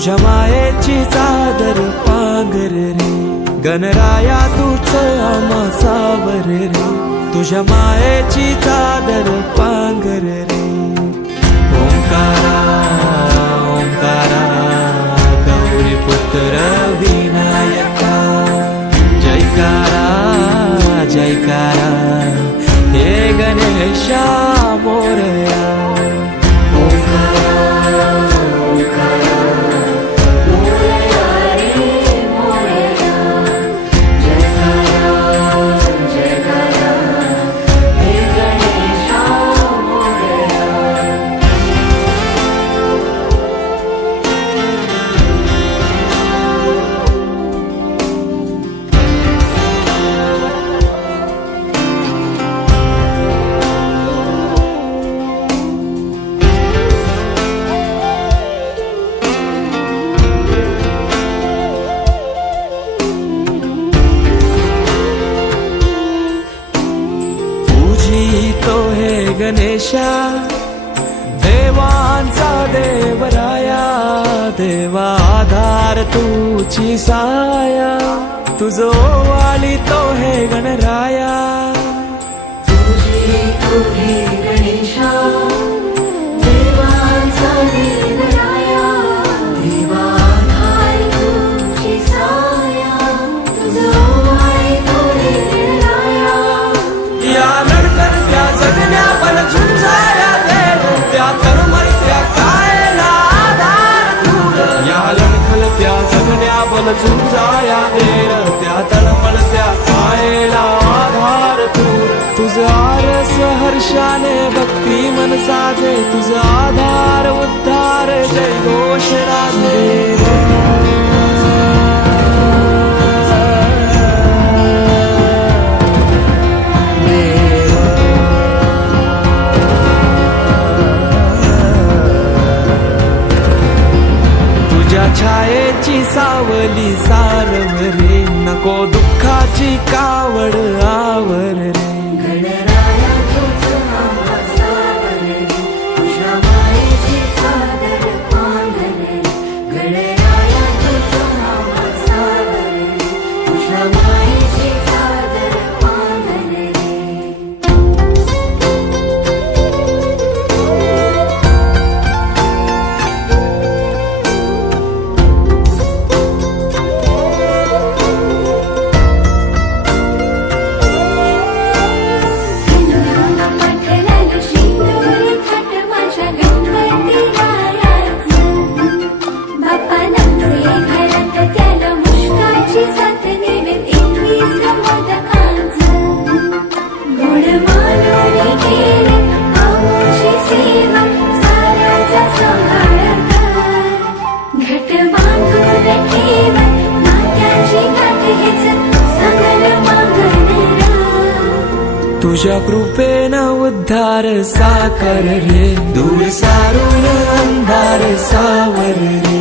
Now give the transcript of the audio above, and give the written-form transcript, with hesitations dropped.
तुझ्या मायेची चादर पांघर रे, गणराया तूच आम्हा सावर रे, तुझ्या मायेची चादर पांघर रे. ओंकारा ओंकारा गौरी पुत्र विनायका, जयकारा जयकारा हे गणेशा मोरया. तो हे गणेशा देवांचा देवराया, देवा आधार तुझी साया, तुझो वाली तो हे गणराया. तुझी तो हे गणेशा देवांचा देवराया, देवा आधार तुझी साया, तुझो वाली तो हे गणराया. या लढतरत्या जगण्या बल झुंजाया देव, त्या तळमळत्या कायला आधार दूर. या लढतरत्या जगण्या बल झुंजाया देव, त्या तळमळत्या कायला आधार दूर. तुझं आरस हर्षाने भक्ती मन साजे, तुझं आधार उद्धार जय घोष राधे. छायेची सावली सारव रे, नको दुःखाची कावड आवर रे. गणराया तूच आम्हा सावर रे, तुझ्या मायेची चादर पांघर रे. गणराया तूच आम्हा सावर रे, तुझ्या मायेची चादर पांघर रे. तुझ्या कृपेनं उद्धार साकर रे, दूर सारून अंधार सावर रे.